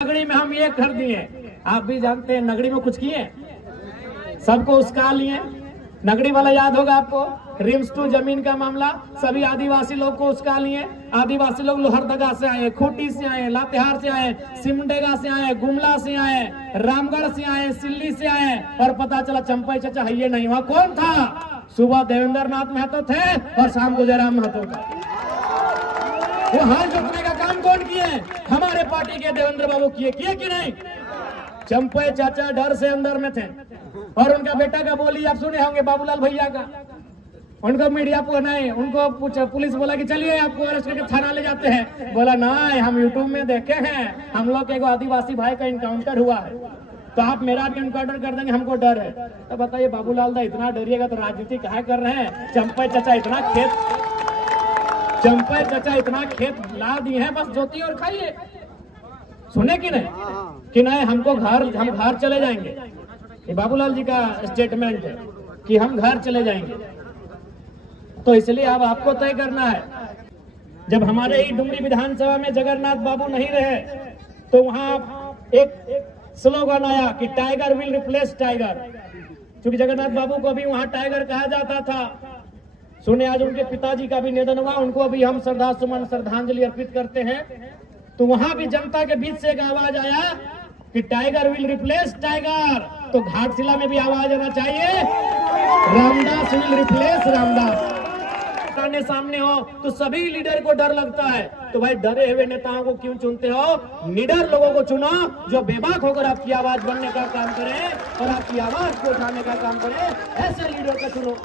नगरी में हम ये कर दिए, आप भी जानते हैं नगरी में कुछ किए, सबको उसका लिए। नगरी वाला याद होगा आपको, रिम्स टू जमीन का मामला, सभी आदिवासी लोग को उसका लिए। आदिवासी लोग लोहरदगा से आए, खूंटी से आए, लातेहार से आए, सिमडेगा से आए, गुमला से आए, रामगढ़ से आए, सिल्ली से आए, और पता चला चंपई चाचा है ये नहीं हुआ। कौन था? सुबह देवेंद्र नाथ महतो थे और शाम को जयराम महतो था। वो हाथ जोड़ने का काम कौन किए? हमारे पार्टी के देवेंद्र बाबू किए कि नहीं? चंपई चाचा डर से अंदर में थे। और उनका बेटा का बोली आप सुने होंगे, बाबूलाल भैया का। उनको मीडिया को नहीं, उनको पूछा, पुलिस बोला कि चलिए आपको अरेस्ट करके थाना ले जाते हैं। बोला नहीं, हम यूट्यूब में देखे हैं, हम लोग एक आदिवासी भाई का इनकाउंटर हुआ है, तो आप मेरा भी इनकाउंटर कर देंगे, हमको डर है। तो बताइए बाबूलाल दा, इतना डरिएगा तो राजनीति काहे कर रहे हैं? चंपई चाचा इतना खेत ला दिए हैं, बस जोती और खाइए। सुने कि नहीं हम घर चले जाएंगे। ये बाबूलाल जी का स्टेटमेंट है कि हम घर चले जाएंगे। तो इसलिए अब आपको तय करना है। जब हमारे ही डुमरी विधानसभा में जगन्नाथ बाबू नहीं रहे तो वहां एक स्लोगन आया कि टाइगर विल रिप्लेस टाइगर, क्योंकि जगन्नाथ बाबू को भी वहां टाइगर कहा जाता था। सुने आज उनके पिताजी का भी निधन हुआ, उनको अभी हम श्रद्धांजलि अर्पित करते हैं। तो वहां भी जनता के बीच से एक आवाज आया कि टाइगर विल रिप्लेस टाइगर। तो घाटशिला में भी आवाज आना चाहिए, रामदास विल रिप्लेस रामदास। सामने हो तो सभी लीडर को डर लगता है, तो भाई डरे हुए नेताओं को क्यों चुनते हो? निडर लोगों को चुनो जो बेबाक होकर आपकी आवाज बनने का काम करे और आपकी आवाज को उठाने का काम करे, ऐसे लीडर को चुनो।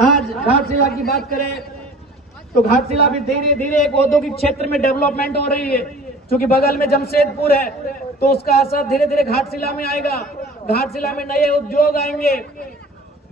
आज घाटशिला की बात करें तो घाटशिला भी धीरे धीरे एक औद्योगिक क्षेत्र में डेवलपमेंट हो रही है। क्योंकि बगल में जमशेदपुर है तो उसका असर धीरे धीरे घाटशिला में आएगा। घाटशिला में नए उद्योग आएंगे,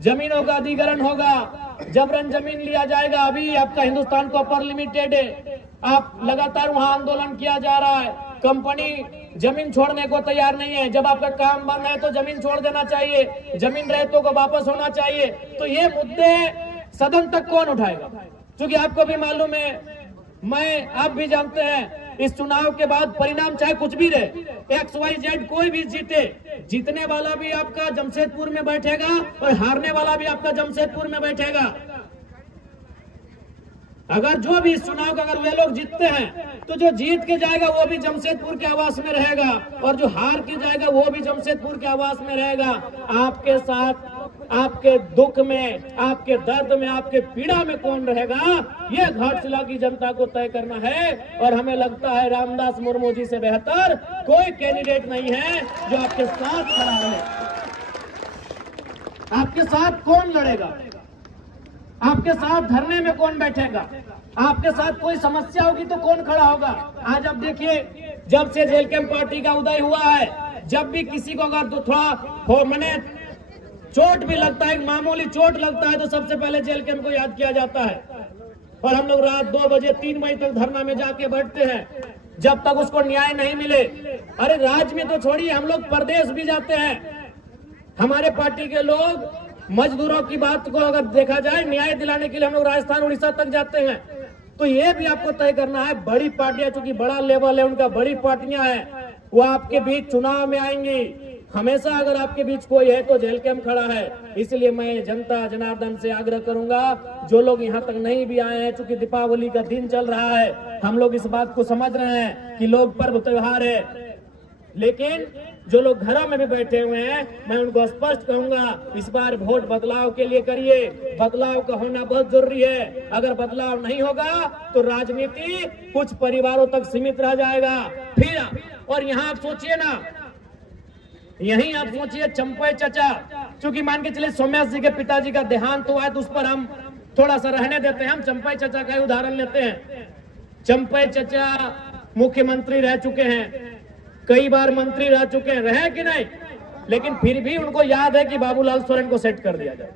जमीनों का अधिग्रहण होगा, जबरन जमीन लिया जाएगा। अभी आपका हिंदुस्तान कॉपर लिमिटेड है, आप लगातार वहां आंदोलन किया जा रहा है, कंपनी जमीन छोड़ने को तैयार नहीं है। जब आपका काम बंद है तो जमीन छोड़ देना चाहिए, जमीन रहितों को वापस होना चाहिए। तो ये मुद्दे सदन तक कौन उठाएगा? क्योंकि आपको भी मालूम है, आप भी जानते हैं, इस चुनाव के बाद परिणाम चाहे कुछ भी रहे, XYZ कोई भी जीतने वाला भी आपका जमशेदपुर में बैठेगा और हारने वाला भी आपका जमशेदपुर में बैठेगा। अगर जो भी इस चुनाव का अगर वे लोग जीतते हैं तो जो जीत के जाएगा वो भी जमशेदपुर के आवास में रहेगा, और जो हार के जाएगा वो भी जमशेदपुर के आवास में रहेगा। आपके साथ आपके दुख में, आपके दर्द में, आपके पीड़ा में कौन रहेगा, ये घाटशिला की जनता को तय करना है। और हमें लगता है रामदास मुर्मू जी से बेहतर कोई कैंडिडेट नहीं है जो आपके साथ खड़ा रहे। आपके साथ कौन लड़ेगा? आपके साथ धरने में कौन बैठेगा? आपके साथ कोई समस्या होगी तो कौन खड़ा होगा? आज अब देखिए, जब से जेल कैंप पार्टी का उदय हुआ है, जब भी किसी को अगर थोड़ा मैंने चोट भी लगता है, मामूली चोट लगता है, तो सबसे पहले जेल कैंप को याद किया जाता है। और हम लोग रात 2 बजे 3 बजे तक धरना में जाके बैठते हैं जब तक उसको न्याय नहीं मिले। अरे राज्य में तो छोड़िए, हम लोग प्रदेश भी जाते हैं। हमारे पार्टी के लोग मजदूरों की बात को अगर देखा जाए, न्याय दिलाने के लिए हम लोग राजस्थान उड़ीसा तक जाते हैं। तो ये भी आपको तय करना है, बड़ी पार्टियां, चूंकि बड़ा लेवल है उनका, बड़ी पार्टियां हैं, वो आपके बीच चुनाव में आएंगी। हमेशा अगर आपके बीच कोई है तो जेल कैंप खड़ा है। इसलिए मैं जनता जनार्दन से आग्रह करूंगा, जो लोग यहाँ तक नहीं भी आए हैं, चूंकि दीपावली का दिन चल रहा है, हम लोग इस बात को समझ रहे हैं कि लोग पर्व त्योहार है, लेकिन जो लोग घरों में भी बैठे हुए हैं, मैं उनको स्पष्ट कहूंगा, इस बार वोट बदलाव के लिए करिए। बदलाव का होना बहुत जरूरी है। अगर बदलाव नहीं होगा तो राजनीति कुछ परिवारों तक सीमित रह जाएगा। फिर और यहाँ आप सोचिए ना, यहीं आप सोचिए चंपई चाचा, क्योंकि मान के चले सोम्या जी के पिताजी का देहांत हुआ है तो उस पर हम थोड़ा सा रहने देते हैं, हम चंपई चाचा का उदाहरण लेते हैं। चंपई चाचा मुख्यमंत्री रह चुके हैं, कई बार मंत्री रह चुके हैं, रहे कि नहीं, लेकिन फिर भी उनको याद है कि बाबूलाल सोरेन को सेट कर दिया जाए।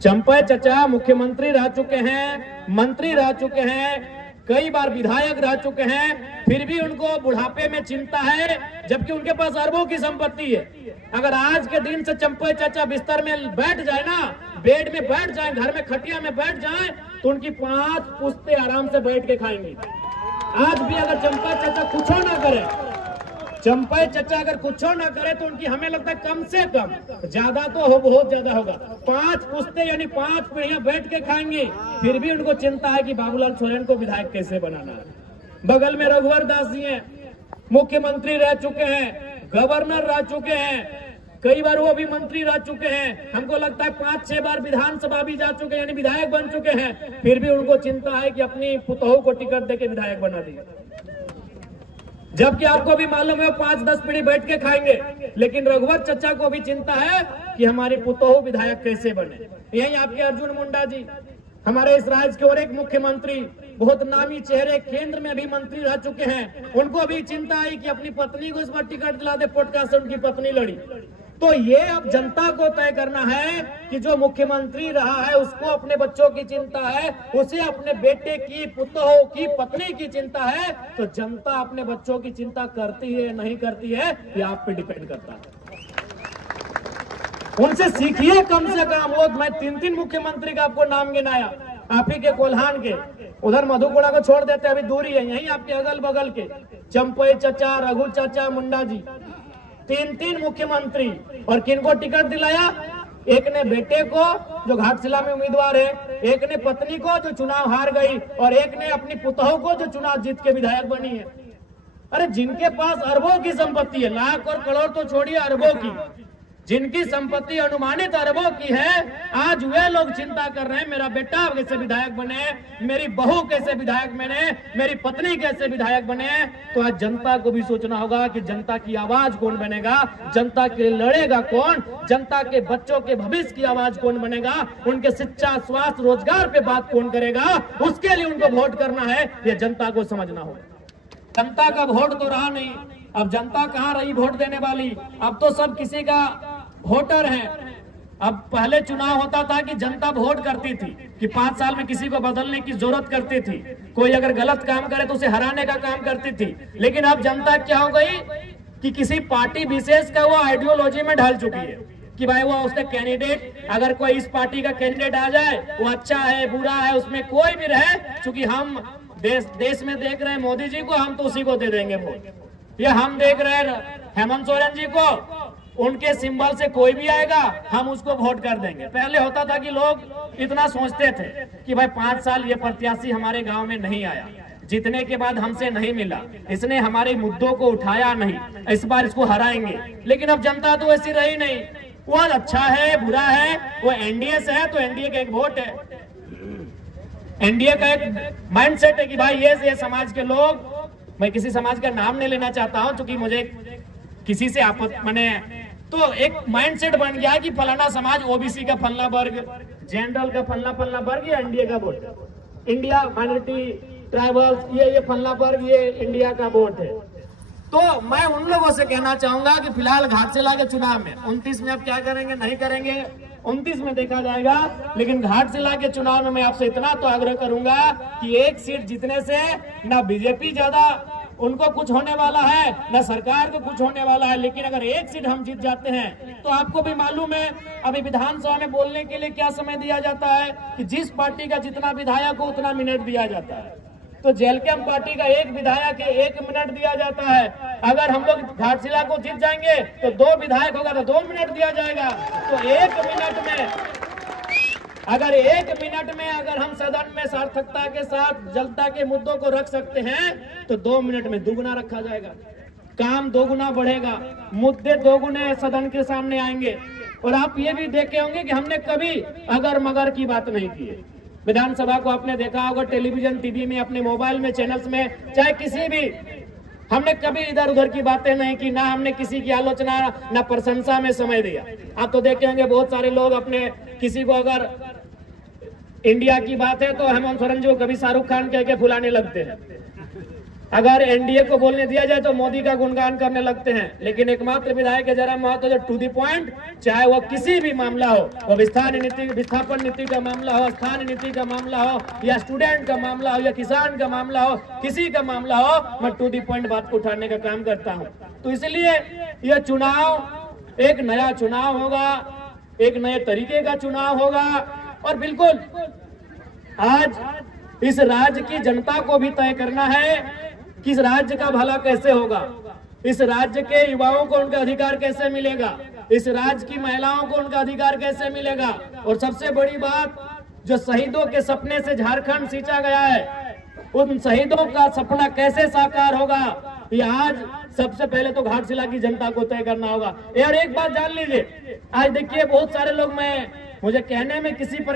चंपई चाचा मुख्यमंत्री रह चुके हैं, मंत्री रह चुके हैं, कई बार विधायक रह चुके हैं, फिर भी उनको बुढ़ापे में चिंता है, जबकि उनके पास अरबों की संपत्ति है। अगर आज के दिन से चंपई चाचा बिस्तर में बैठ जाए ना, बेड में बैठ जाए, घर में खटिया में बैठ जाए, तो उनकी 5 पुश्ते आराम से बैठ के खाएंगी। आज भी अगर चंपा चाचा कुछ ना करे, चंपा चाचा अगर कुछ ना करे तो उनकी हमें लगता है कम से कम, ज्यादा तो हो बहुत ज्यादा होगा, 5 पुश्ते यानी 5 पीढ़ियां बैठ के खाएंगे, फिर भी उनको चिंता है कि बाबूलाल सोरेन को विधायक कैसे बनाना है। बगल में रघुवर दास जी हैं, मुख्यमंत्री रह चुके हैं, गवर्नर रह चुके हैं, कई बार वो भी मंत्री रह चुके हैं, हमको लगता है 5-6 बार विधानसभा भी जा चुके हैं, यानी विधायक बन चुके हैं, फिर भी उनको चिंता है कि अपनी पुतोहू को टिकट देके विधायक बना दिए। जबकि आपको भी मालूम है 5-10 पीढ़ी बैठ के खाएंगे, लेकिन रघुवर चचा को भी चिंता है कि हमारी पुतोहू विधायक कैसे बने। यही आपके अर्जुन मुंडा जी, हमारे इस राज्य के और एक मुख्यमंत्री, बहुत नामी चेहरे, केंद्र में भी मंत्री रह चुके हैं, उनको भी चिंता आई कि अपनी पत्नी को इस बार टिकट दिला दे, पॉडकास्ट से उनकी पत्नी लड़ी। तो ये अब जनता को तय करना है कि जो मुख्यमंत्री रहा है उसको अपने बच्चों की चिंता है, उसे अपने बेटे की, पुतोहू की, पत्नी की चिंता है, तो जनता अपने बच्चों की चिंता करती है नहीं करती है ये आप पे डिपेंड करता है। उनसे सीखिए कम से कम। वो मैं 3 मुख्यमंत्री का आपको नाम गिनाया, आप ही के कोल्हान के, उधर मधुपुरा को छोड़ देते अभी दूरी है, यही आपके अगल बगल के चंपई चचा, रघु चाचा, मुंडा जी, 3 मुख्यमंत्री, और किनको टिकट दिलाया? एक ने बेटे को जो घाटशिला में उम्मीदवार है, एक ने पत्नी को जो चुनाव हार गई, और एक ने अपनी पुतोहू को जो चुनाव जीत के विधायक बनी है। अरे जिनके पास अरबों की संपत्ति है, लाख और करोड़ तो छोड़िए, अरबों की, जिनकी संपत्ति अनुमानित अरबों की है, आज वे लोग चिंता कर रहे हैं मेरा बेटा कैसे विधायक बने, मेरी बहू कैसे विधायक बने, मेरी पत्नी कैसे विधायक बने। तो आज जनता को भी सोचना होगा कि जनता की आवाज कौन बनेगा, जनता के लिए लड़ेगा कौन, जनता के बच्चों के भविष्य की आवाज कौन बनेगा, उनके शिक्षा, स्वास्थ्य, रोजगार पे बात कौन करेगा, उसके लिए उनको वोट करना है, ये जनता को समझना होगा। जनता का वोट तो रहा नहीं, अब जनता कहाँ रही वोट देने वाली, अब तो सब किसी का वोटर है। अब पहले चुनाव होता था कि जनता वोट करती थी कि 5 साल में किसी को बदलने की जरूरत करती थी, कोई अगर गलत काम करे तो उसे हराने का काम करती थी। लेकिन अब जनता क्या हो गई कि किसी पार्टी विशेष का वो आइडियोलॉजी में ढल चुकी है कि भाई वो उसका कैंडिडेट, अगर कोई इस पार्टी का कैंडिडेट आ जाए वो अच्छा है बुरा है, उसमें कोई भी रहे, क्योंकि हम देश में देख रहे हैं मोदी जी को, हम तो उसी को दे देंगे वोट, या हम देख रहे हैं हेमंत सोरेन जी को, उनके सिंबल से कोई भी आएगा हम उसको वोट कर देंगे। पहले होता था कि लोग इतना सोचते थे कि भाई 5 साल ये प्रत्याशी हमारे गांव में नहीं आया, जीतने के बाद हमसे नहीं मिला, इसने हमारे मुद्दों को उठाया नहीं, इस बार इसको हराएंगे। लेकिन अब जनता तो ऐसी रही नहीं, वो अच्छा है बुरा है, वो एनडीए से है तो एनडीए का एक वोट है, एनडीए का एक माइंडसेट है कि भाई ये समाज के लोग, मैं किसी समाज का नाम नहीं लेना चाहता हूं क्योंकि मुझे किसी से आपत्ति, मैंने तो एक माइंडसेट बन गया कि फलाना समाज, ओबीसी का फलना वर्ग, जनरल का फलना वर्ग, ये एनडीए का वोट है, इंडिया माइनॉरिटी ट्राइबल्स, ये फलना वर्ग, ये इंडिया का वोट है। तो मैं उन लोगों से कहना चाहूंगा कि फिलहाल घाटशिला के चुनाव में 29 में अब क्या करेंगे नहीं करेंगे 29 में देखा जाएगा, लेकिन घाटशिला के चुनाव में मैं आपसे इतना तो आग्रह करूंगा कि एक सीट जीतने से ना बीजेपी ज्यादा उनको कुछ होने वाला है, न सरकार को कुछ होने वाला है, लेकिन अगर एक सीट हम जीत जाते हैं तो आपको भी मालूम है अभी विधानसभा में बोलने के लिए क्या समय दिया जाता है कि जिस पार्टी का जितना विधायक हो उतना मिनट दिया जाता है। तो जेलकैम पार्टी का एक विधायक 1 मिनट दिया जाता है, अगर हम लोग घाटशिला को जीत जाएंगे तो 2 विधायक होगा तो 2 मिनट दिया जाएगा। तो 1 मिनट में अगर हम सदन में सार्थकता के साथ जनता के मुद्दों को रख सकते हैं तो 2 मिनट में दुगुना रखा जाएगा, काम दोगुना बढ़ेगा, मुद्दे दोगुने सदन के सामने आएंगे। और आप ये भी देखे होंगे कि हमने कभी अगर मगर की बात नहीं की है। विधानसभा को आपने देखा होगा टेलीविजन टीवी में, अपने मोबाइल में, चैनल्स में, चाहे किसी भी, हमने कभी इधर उधर की बातें नहीं की, ना हमने किसी की आलोचना ना प्रशंसा में समय दिया। आप तो देखे होंगे बहुत सारे लोग अपने किसी को अगर इंडिया की बात है तो हेमंत सोरेन जी को कभी शाहरुख खान कह के फुलाने लगते हैं, अगर एनडीए को बोलने दिया जाए तो मोदी का गुणगान करने लगते हैं। लेकिन एकमात्र विधायक जयराम महतो जो टू द पॉइंट, चाहे वो किसी भी मामला हो, वो विस्थापन नीति का मामला हो, स्थानीय नीति का मामला हो, या स्टूडेंट का मामला हो, या किसान का मामला हो, किसी का मामला हो, मैं टू द पॉइंट बात को उठाने का काम करता हूँ। तो इसलिए यह चुनाव एक नया चुनाव होगा, एक नए तरीके का चुनाव होगा। और बिल्कुल आज इस राज्य की जनता को भी तय करना है कि इस राज्य का भला कैसे होगा, इस राज्य के युवाओं को उनका अधिकार कैसे मिलेगा, इस राज्य की महिलाओं को उनका अधिकार कैसे मिलेगा, और सबसे बड़ी बात, जो शहीदों के सपने से झारखंड सींचा गया है, उन शहीदों का सपना कैसे साकार होगा, ये आज सबसे पहले तो घाटशिला की जनता को तय करना होगा। और एक बात जान लीजिए, आज देखिए बहुत सारे लोग, मुझे कहने में किसी पर